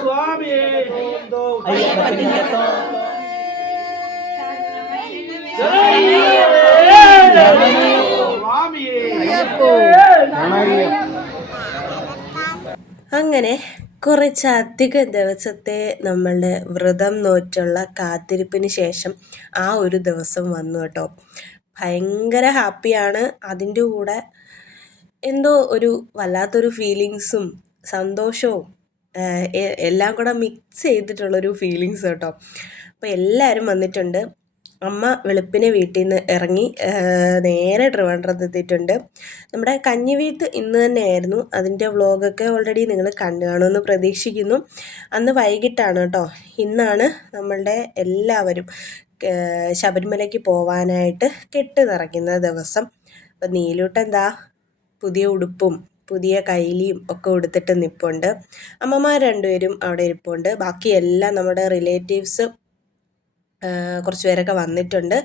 സ്വാമിയേ സ്വാമിയേ അങ്ങനെ കുറച്ചധികം ദിവസത്തെ നമ്മളുടെ വ്രതം നോറ്റുള്ള കാത്തിരിപ്പിന് ശേഷം ആ ഒരു ദിവസം വന്നു കേട്ടോ. ഭയങ്കര ഹാപ്പിയാണ്. അതിന്റെ കൂടെ എന്തോ ഒരു വല്ലാത്തൊരു ഫീലിങ്സും സന്തോഷവും എല്ലാം കൂടെ മിക്സ് ചെയ്തിട്ടുള്ളൊരു ഫീലിങ്സ് കേട്ടോ. അപ്പോൾ എല്ലാവരും വന്നിട്ടുണ്ട്. അമ്മ വെളുപ്പിനെ വീട്ടിൽ നിന്ന് ഇറങ്ങി നേരെ ട്രിവാൻഡ്രത്തെത്തിയിട്ടുണ്ട്. നമ്മുടെ കഞ്ഞിവീട്ട് ഇന്ന് തന്നെയായിരുന്നു. അതിന്റെ വ്ളോഗൊക്കെ ഓൾറെഡി നിങ്ങൾ കണ്ടു കാണുമെന്ന് പ്രതീക്ഷിക്കുന്നു. അന്ന് വൈകിട്ടാണ് കേട്ടോ. ഇന്നാണ് നമ്മളുടെ എല്ലാവരും ശബരിമലയ്ക്ക് പോവാനായിട്ട് കെട്ട് നിറയ്ക്കുന്ന ദിവസം. അപ്പം നീലൂട്ടെന്താ? പുതിയ ഉടുപ്പും പുതിയ കൈലിയും ഒക്കെ ഉടുത്തിട്ട് നിൽപ്പുണ്ട് അമ്മമാർ രണ്ടുപേരും അവിടെ ഇരിപ്പുണ്ട്. ബാക്കി എല്ലാം നമ്മുടെ റിലേറ്റീവ്സ് കുറച്ച് പേരൊക്കെ വന്നിട്ടുണ്ട്.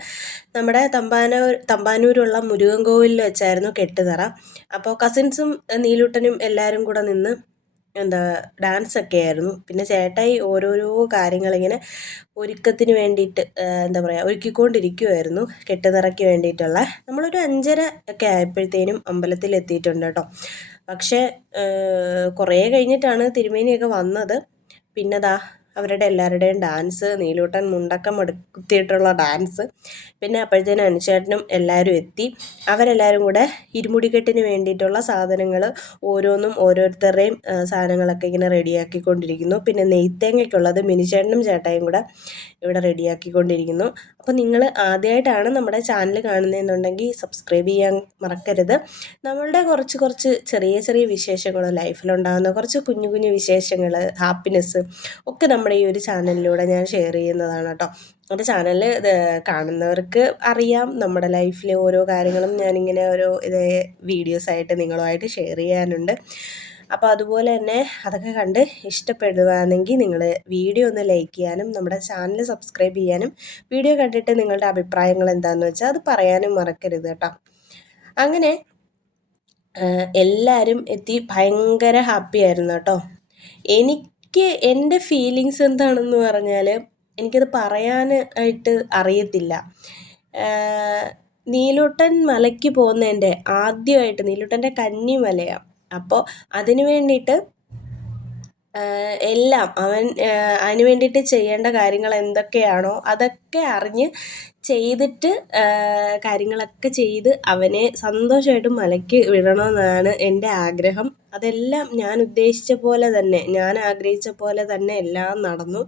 നമ്മുടെ തമ്പാനൂർ തമ്പാനൂരുള്ള മുരുകൻ കോവിലിൽ വെച്ചായിരുന്നു കെട്ടുതറ അപ്പോൾ കസിൻസും നീലൂട്ടനും എല്ലാവരും കൂടെ നിന്ന് എന്താ ഡാൻസ് ഒക്കെ ആയിരുന്നു പിന്നെ ചേട്ടായി ഓരോരോ കാര്യങ്ങളിങ്ങനെ ഒരുക്കത്തിന് വേണ്ടിയിട്ട് എന്താ പറയുക ഒരുക്കിക്കൊണ്ടിരിക്കുമായിരുന്നു കെട്ടുനിറയ്ക്ക് വേണ്ടിയിട്ടുള്ള. നമ്മളൊരു അഞ്ചര ഒക്കെ ആയപ്പോഴത്തേനും അമ്പലത്തിൽ എത്തിയിട്ടുണ്ട് കേട്ടോ. പക്ഷേ കുറേ കഴിഞ്ഞിട്ടാണ് തിരുമേനിയൊക്കെ വന്നത്. പിന്നെതാ അവരുടെ എല്ലാവരുടെയും ഡാൻസ് നീലൂട്ടൻ മുണ്ടക്കം എടുത്തിട്ടുള്ള ഡാൻസ് പിന്നെ അപ്പോഴത്തേനും അനുചേട്ടനും എല്ലാവരും എത്തി. അവരെല്ലാവരും കൂടെ ഇരുമുടിക്കെട്ടിന് വേണ്ടിയിട്ടുള്ള സാധനങ്ങൾ ഓരോന്നും ഓരോരുത്തരുടെയും സാധനങ്ങളൊക്കെ ഇങ്ങനെ റെഡിയാക്കിക്കൊണ്ടിരിക്കുന്നു. പിന്നെ നെയ്ത്തേങ്ങയ്ക്കുള്ളത് മിനിചേട്ടനും ചേട്ടായും കൂടെ ഇവിടെ റെഡിയാക്കിക്കൊണ്ടിരിക്കുന്നു. അപ്പോൾ നിങ്ങൾ ആദ്യമായിട്ടാണ് നമ്മുടെ ചാനൽ കാണുന്നതെന്നുണ്ടെങ്കിൽ സബ്സ്ക്രൈബ് ചെയ്യാൻ മറക്കരുത്. നമ്മളുടെ കുറച്ച് കുറച്ച് ചെറിയ ചെറിയ വിശേഷങ്ങൾ ലൈഫിലുണ്ടാകുന്ന കുറച്ച് കുഞ്ഞു കുഞ്ഞു വിശേഷങ്ങൾ ഹാപ്പിനെസ് ഒക്കെ നമ്മുടെ ഈ ഒരു ചാനലിലൂടെ ഞാൻ ഷെയർ ചെയ്യുന്നതാണ് കേട്ടോ എന്റെ ചാനൽ കാണുന്നവർക്ക് അറിയാം നമ്മുടെ ലൈഫിലെ ഓരോ കാര്യങ്ങളും ഞാനിങ്ങനെ ഓരോ ഇതേ വീഡിയോസായിട്ട് നിങ്ങളുമായിട്ട് ഷെയർ ചെയ്യാനുണ്ട്. അപ്പോൾ അതുപോലെ തന്നെ അതൊക്കെ കണ്ട് ഇഷ്ടപ്പെടുകയാണെങ്കിൽ നിങ്ങൾ വീഡിയോ ഒന്ന് ലൈക്ക് ചെയ്യാനും നമ്മുടെ ചാനൽ സബ്സ്ക്രൈബ് ചെയ്യാനും വീഡിയോ കണ്ടിട്ട് നിങ്ങളുടെ അഭിപ്രായങ്ങൾ എന്താണെന്ന് വെച്ചാൽ അത് പറയാനും മറക്കരുത് കേട്ടോ. അങ്ങനെ എല്ലാവരും എത്തി ഭയങ്കര ഹാപ്പി ആയിരുന്നു കേട്ടോ. എനിക്ക് എന്റെ ഫീലിങ്സ് എന്താണെന്ന് പറഞ്ഞാൽ എനിക്കത് പറയാൻ ആയിട്ട് അറിയത്തില്ല. നീലൂട്ടൻ മലയ്ക്ക് പോകുന്നതിന്റെ ആദ്യമായിട്ട് നീലൂട്ടന്റെ കന്നിമലയാണ് അപ്പോൾ അതിനു വേണ്ടിയിട്ട് എല്ലാം അവൻ അതിനു വേണ്ടിയിട്ട് ചെയ്യേണ്ട കാര്യങ്ങൾ എന്തൊക്കെയാണോ അതൊക്കെ അറിഞ്ഞ് ചെയ്തിട്ട് കാര്യങ്ങളൊക്കെ ചെയ്ത് അവനെ സന്തോഷമായിട്ട് മലയ്ക്ക് വിടണമെന്നാണ് എന്റെ ആഗ്രഹം. അതെല്ലാം ഞാൻ ഉദ്ദേശിച്ച പോലെ തന്നെ ഞാൻ ആഗ്രഹിച്ച പോലെ തന്നെ എല്ലാം നടന്നു.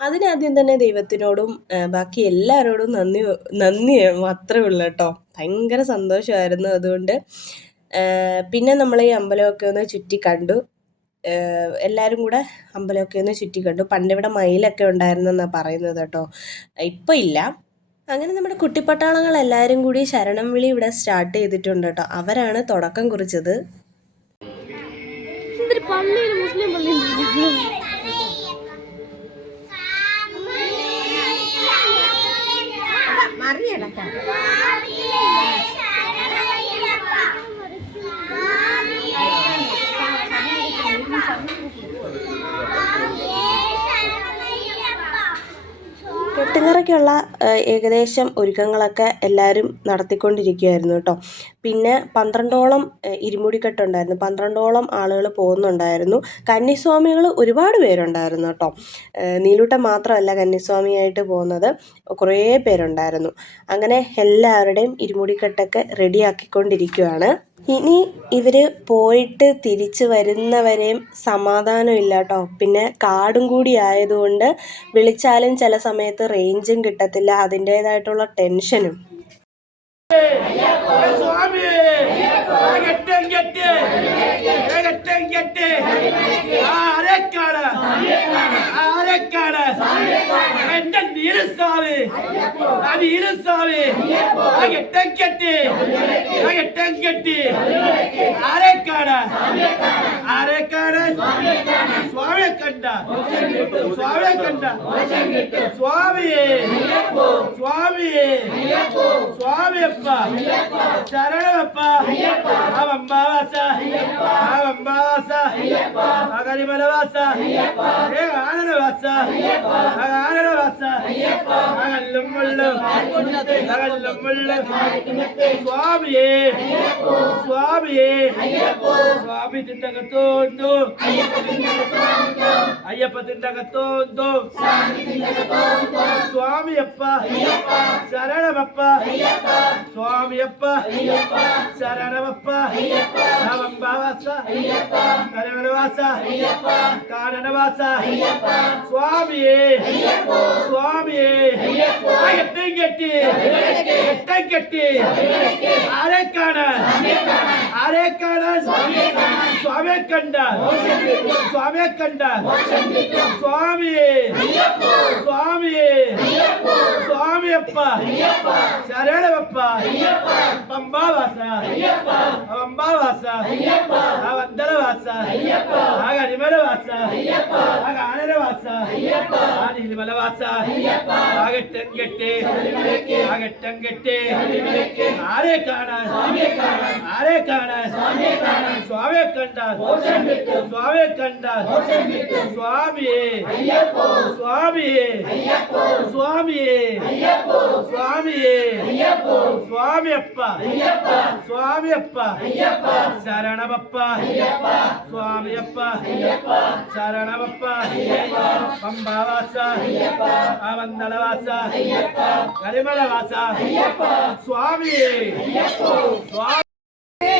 അതിനാദ്യം തന്നെ ദൈവത്തിനോടും ബാക്കി എല്ലാവരോടും നന്ദി നന്ദി മാത്രമേ ഉള്ളൂ കേട്ടോ. ഭയങ്കര സന്തോഷമായിരുന്നു അതുകൊണ്ട്. പിന്നെ നമ്മൾ ഈ അമ്പലമൊക്കെ ഒന്ന് ചുറ്റി കണ്ടു. എല്ലാവരും കൂടെ അമ്പലമൊക്കെ ഒന്ന് ചുറ്റി കണ്ടു. പണ്ടിവിടെ മയിലൊക്കെ ഉണ്ടായിരുന്നെന്നാണ് പറയുന്നത് കേട്ടോ. ഇപ്പം ഇല്ല. അങ്ങനെ നമ്മുടെ കുട്ടിപ്പട്ടാളങ്ങൾ എല്ലാവരും കൂടി ശരണം വിളി ഇവിടെ സ്റ്റാർട്ട് ചെയ്തിട്ടുണ്ട് കേട്ടോ. അവരാണ് തുടക്കം കുറിച്ചത്. എന്തൊരു പള്ളിയിൽ മുസ്ലിം കെട്ടുനിറയ്ക്കുള്ള ഏകദേശം ഒരുക്കങ്ങളൊക്കെ എല്ലാവരും നടത്തിക്കൊണ്ടിരിക്കുകയായിരുന്നു കേട്ടോ. പിന്നെ പന്ത്രണ്ടോളം ഇരുമുടിക്കെട്ടുണ്ടായിരുന്നു. പന്ത്രണ്ടോളം ആളുകൾ പോകുന്നുണ്ടായിരുന്നു. കന്നിസ്വാമികൾ ഒരുപാട് പേരുണ്ടായിരുന്നു കേട്ടോ. നീലൂട്ടം മാത്രമല്ല കന്നിസ്വാമിയായിട്ട് പോകുന്നത് കുറേ പേരുണ്ടായിരുന്നു. അങ്ങനെ എല്ലാവരുടെയും ഇരുമുടിക്കെട്ടൊക്കെ റെഡിയാക്കിക്കൊണ്ടിരിക്കുകയാണ് ഇനി ഇവർ പോയിട്ട് തിരിച്ച് വരുന്നവരെയും സമാധാനമില്ല കേട്ടോ പിന്നെ കാടും കൂടി ആയതുകൊണ്ട് വിളിച്ചാലും ചില സമയത്ത് റേഞ്ചും കിട്ടത്തില്ല. അതിന്റേതായിട്ടുള്ള ടെൻഷനും அது இருசாமி எட்ட கட்டி. எட்ட கட்டி. அரைக்கான ಯಾರೇ ಕಾಣೆ ಸ್ವಾಮಿ ಕಂಡ ಸ್ವಾಮಿ ಕಂಡ ಸ್ವಾಮಿ ಸ್ವಾಮಿ ಸ್ವಾಮಿಯಪ್ಪ ಶರಣಪ್ಪ ಅವಮ್ಮವಾಸ ಅವಮ್ಮವಾಸ ಮಗರಿಮಲ ವಾಸ ಹೇ ಆನನ ವಾಸ ಆಗ ಆನನ ವಾಸ அகல்லும் உள்ளம் அகல்லும் உள்ளம் சுவாமியே சுவாமியே சுவாமி திண்டகத்தோ ತಗೊಂಡು ಅಯ್ಯಪ್ಪ ತಿಂದಾಗ ತೋಂದು ಸ್ವಾಮಿಯಪ್ಪ ಶರಣಮಪ್ಪ ಸ್ವಾಮಿಯಪ್ಪ ಶರಣಮಪ್ಪ ರಾಮಂಬಾವಾಸ ಶರಣವಾಸ ಕಾರಣವಾಸ சுவாமியே சுவாமியே எட்டை கட்டி எட்டை கட்டி அரைக்கான யாரே காணார் சுவாமியே கண்டார் சுவாமியே கண்டார் சுவாமி. சுவாமி. சுவாமி அப்பா சரணப்பா பம்பா வாசா பம்பா வாசா வந்தல வாசா ஆக நிமல வாசா ஆக ஆனர வாசா ஆக நிமல வாசா ஆக டெங்கெட்டு. ஆக காணார் ஆரே காணார் சுவாமியை கண்டார். சுவாமியை கண்டார். சுவாமியே சுவாமியே. சுவாமியே. சுவாமியே. சுவாமி அப்பா சுவாமி அப்பா சரணமப்பா. சுவாமி அப்பா சரணமப்பா. பம்பாவாசா.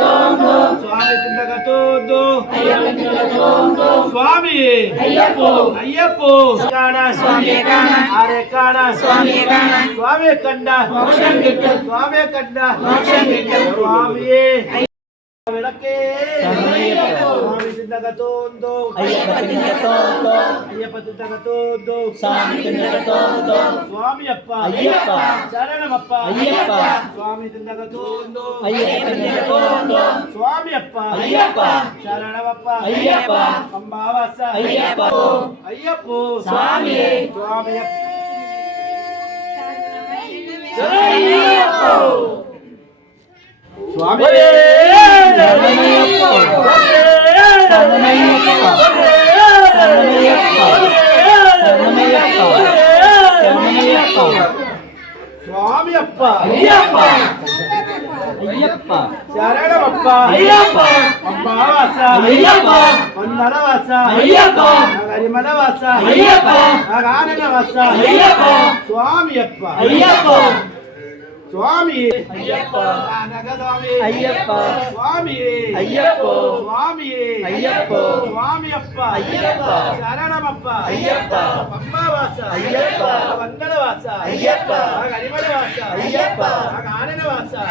స్వామి తిండగతోందు స్వామి అయ్యప్పో. అయ్యప్పో. స్వామి ఆరే కాడ. స్వామి స్వామి కండ. స్వామి కండ. స్వామి. ಬೆಳಕೆ ಸ್ವಾಮಿ ತಿಂದಗತೋಂದು ಅಯ್ಯಪ್ಪ ತಿಂದಗತೋಂದು ಅಯ್ಯಪ್ಪ ತಿಂದಗತೋಂದು ಸ್ವಾಮಿ ತಿಂದಗತೋಂದು சுவாமி அப்பா ஐயப்பா. சரணம் அப்பா ஐயப்பா. சுவாமி திண்டக தோந்தோ ஐயப்பா. திண்டக தோந்தோ சுவாமி அப்பா ஐயப்பா. சரணம் அப்பா ஐயப்பா. அம்மாவாச ஐயப்பா. ஐயப்போ. சுவாமி. சுவாமி சுவாமி சுவாமி ஐயப்பா. அப்பா வாசா. ஐயப்பா. பொன்னல வாசா. ஐயப்பா. நரிமல வாசா. ஐயப்பா. நாராயண வாசா. ஐயப்பா. சுவாமி அப்பா ஐயப்பா. சுவாமி. ஐயப்பா. நகசாமி ஐயப்பா. சுவாமி. ஐயப்போ. சுவாமி. ஐயப்போ. சுவாமி அப்பா ஐயப்பா. சரணமப்பா. ஐயப்பா. பம்பா வாசா. ஐயப்பா. மங்கள வாசா. ஐயப்பா. ஐயப்பா.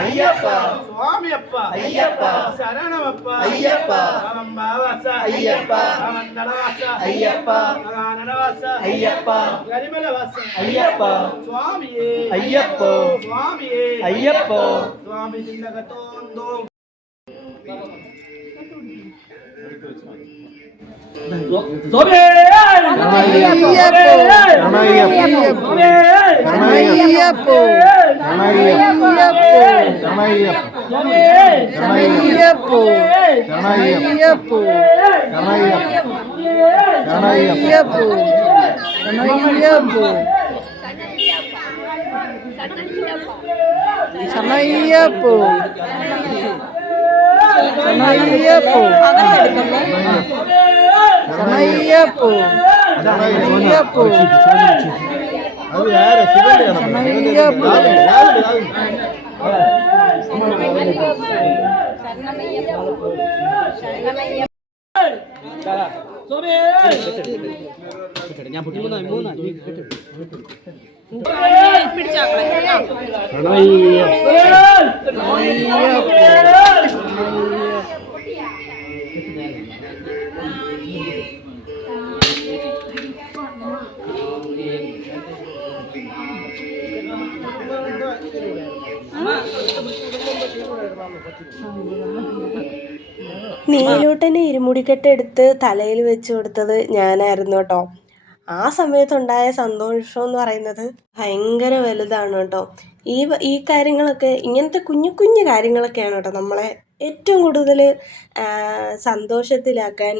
ஐயப்பா. சுவாமியப்பா. ஐயப்பா. சரணமப்பா. ஐயப்பா. அவன் பாவாசா ஐயப்பா. அவன் நடவாசா ஐயப்பா. அவன் நடவாசா ஐயப்பா. கரிமலவாசா. ஐயப்பா. சுவாமியே. ஐயப்போ. சுவாமியே. ஐயப்போ. சுவாமி Sobe! Maria, pô! Maria, pô! Maria, pô! Maria, pô! Maria, pô! Maria, pô! Maria, pô! Maria, pô! Maria, pô! Maria, pô! Maria, pô! Maria, pô! Maria, pô! சமயப்பூ. சமயப்பூ. அது யாரு சிவலிங்கனப்பா பிடிச்சாக்கலாம் നീലൂട്ടന് ഇരുമുടിക്കെട്ട് എടുത്ത് തലയിൽ വെച്ച് കൊടുത്തത് ഞാനായിരുന്നു കേട്ടോ. ആ സമയത്തുണ്ടായ സന്തോഷം എന്ന് പറയുന്നത് ഭയങ്കര വലുതാണ് കേട്ടോ. ഈ ഈ കാര്യങ്ങളൊക്കെ ഇങ്ങനത്തെ കുഞ്ഞു കുഞ്ഞു കാര്യങ്ങളൊക്കെയാണ് കേട്ടോ നമ്മളെ ഏറ്റവും കൂടുതൽ സന്തോഷത്തിലാക്കാൻ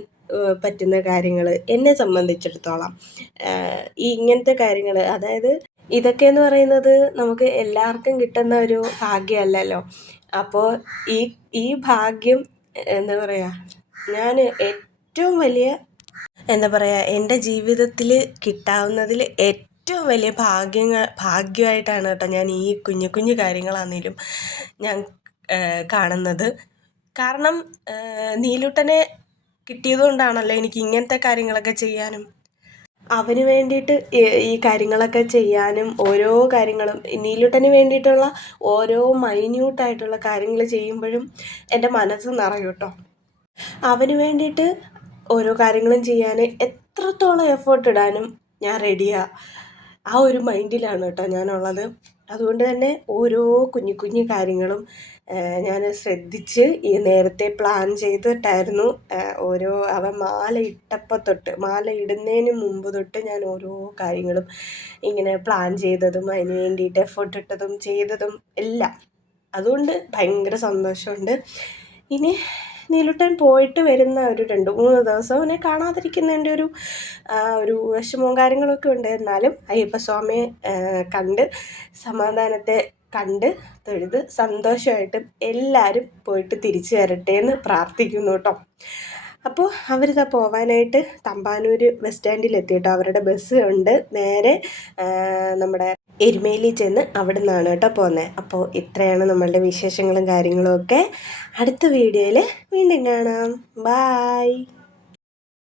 പറ്റുന്ന കാര്യങ്ങൾ എന്നെ സംബന്ധിച്ചിടത്തോളം. ഈ ഇങ്ങനത്തെ കാര്യങ്ങൾ അതായത് ഇതൊക്കെ എന്ന് പറയുന്നത് നമുക്ക് എല്ലാവർക്കും കിട്ടുന്ന ഒരു ഭാഗ്യമല്ലല്ലോ. അപ്പോൾ ഈ ഈ ഭാഗ്യം എന്താ പറയുക ഞാൻ ഏറ്റവും വലിയ എന്താ പറയുക എന്റെ ജീവിതത്തിൽ കിട്ടാവുന്നതിൽ ഏറ്റവും വലിയ ഭാഗ്യങ്ങൾ ഭാഗ്യമായിട്ടാണ് കേട്ടോ ഞാൻ ഈ കുഞ്ഞു കുഞ്ഞു കാര്യങ്ങളാണെങ്കിലും ഞാൻ കാണുന്നത്. കാരണം നീലൂട്ടനെ കിട്ടിയത് കിട്ടിയതുകൊണ്ടാണല്ലോ എനിക്ക് ഇങ്ങനത്തെ കാര്യങ്ങളൊക്കെ ചെയ്യാനും അവന് വേണ്ടിയിട്ട് ഈ- കാര്യങ്ങളൊക്കെ ചെയ്യാനും ഓരോ കാര്യങ്ങളും നീലുട്ടന് വേണ്ടിയിട്ടുള്ള ഓരോ മൈന്യൂട്ടായിട്ടുള്ള കാര്യങ്ങൾ ചെയ്യുമ്പോഴും എന്റെ മനസ്സ് നിറയും കേട്ടോ. അവന് വേണ്ടിയിട്ട് ഓരോ കാര്യങ്ങളും ചെയ്യാൻ എത്രത്തോളം എഫേർട്ട് ഇടാനും ഞാൻ റെഡിയാണ് ആ. ഒരു മൈൻഡിലാണ് കേട്ടോ ഞാനുള്ളത്. അതുകൊണ്ട് തന്നെ ഓരോ കുഞ്ഞു കുഞ്ഞു കാര്യങ്ങളും ഞാൻ ശ്രദ്ധിച്ച് ഈ നേരത്തെ പ്ലാൻ ചെയ്തിട്ടായിരുന്നു ഓരോ അവൻ മാല ഇട്ടപ്പോൾ തൊട്ട് മാല ഇടുന്നതിന് മുമ്പ് തൊട്ട് ഞാൻ ഓരോ കാര്യങ്ങളും ഇങ്ങനെ പ്ലാൻ ചെയ്തതും അതിന് വേണ്ടിയിട്ട് എഫേർട്ട് ഇട്ടതും ചെയ്തതും എല്ലാം. അതുകൊണ്ട് ഭയങ്കര സന്തോഷമുണ്ട്. ഇനി നീലുട്ടൻ പോയിട്ട് വരുന്ന ഒരു രണ്ട് മൂന്ന് ദിവസം അവനെ കാണാതിരിക്കുന്നതിന്റെ ഒരു ഒരു വിഷമവും കാര്യങ്ങളൊക്കെ ഉണ്ട്. എന്നാലും അയ്യപ്പസ്വാമിയെ കണ്ട് സമാധാനത്തെ കണ്ട് തൊഴുത് സന്തോഷമായിട്ടും എല്ലാവരും പോയിട്ട് തിരിച്ചു വരട്ടെ എന്ന് പ്രാർത്ഥിക്കുന്നു കേട്ടോ. അപ്പോൾ അവരിതാ പോവാനായിട്ട് തമ്പാനൂർ ബസ് സ്റ്റാൻഡിൽ എത്തി അവരുടെ ബസ് ഉണ്ട്. നേരെ നമ്മുടെ എരുമേലി ചെന്ന് അവിടെ നിന്നാണ് കേട്ടോ പോകുന്നത് അപ്പോൾ ഇത്രയാണ് നമ്മളുടെ വിശേഷങ്ങളും കാര്യങ്ങളും ഒക്കെ. അടുത്ത വീഡിയോയിൽ വീണ്ടും കാണാം. ബായ്